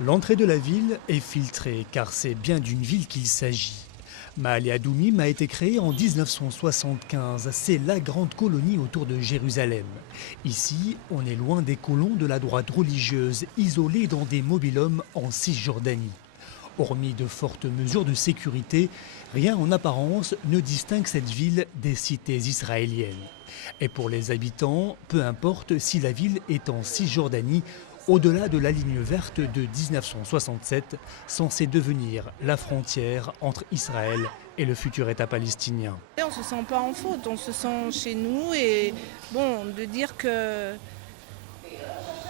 L'entrée de la ville est filtrée car c'est bien d'une ville qu'il s'agit. Maale Adumim a été créée en 1975. C'est la grande colonie autour de Jérusalem. Ici, on est loin des colons de la droite religieuse, isolés dans des mobil-homes en Cisjordanie. Hormis de fortes mesures de sécurité, rien en apparence ne distingue cette ville des cités israéliennes. Et pour les habitants, peu importe si la ville est en Cisjordanie, au-delà de la ligne verte de 1967, censée devenir la frontière entre Israël et le futur État palestinien. On ne se sent pas en faute, on se sent chez nous et bon, de dire que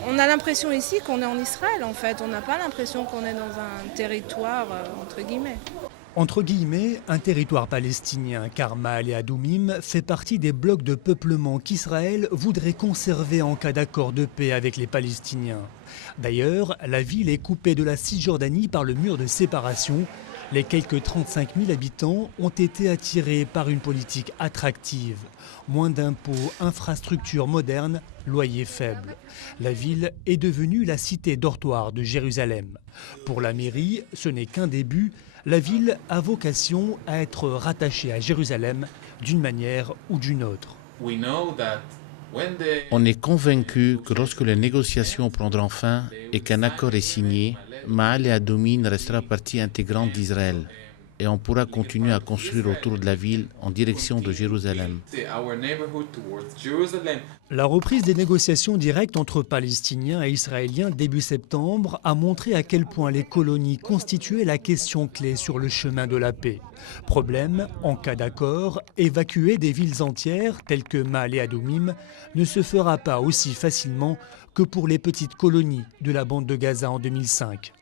on a l'impression ici qu'on est en Israël en fait, on n'a pas l'impression qu'on est dans un territoire entre guillemets. Entre guillemets, un territoire palestinien, car Maale Adumim fait partie des blocs de peuplement qu'Israël voudrait conserver en cas d'accord de paix avec les Palestiniens. D'ailleurs, la ville est coupée de la Cisjordanie par le mur de séparation. Les quelques 35 000 habitants ont été attirés par une politique attractive. Moins d'impôts, infrastructures modernes, loyers faibles. La ville est devenue la cité dortoir de Jérusalem. Pour la mairie, ce n'est qu'un début. La ville a vocation à être rattachée à Jérusalem d'une manière ou d'une autre. On est convaincu que lorsque les négociations prendront fin et qu'un accord est signé, Maale Adumim restera partie intégrante d'Israël et on pourra continuer à construire autour de la ville en direction de Jérusalem. La reprise des négociations directes entre Palestiniens et Israéliens début septembre a montré à quel point les colonies constituaient la question clé sur le chemin de la paix. Problème, en cas d'accord, évacuer des villes entières telles que Maale Adumim ne se fera pas aussi facilement que pour les petites colonies de la bande de Gaza en 2005.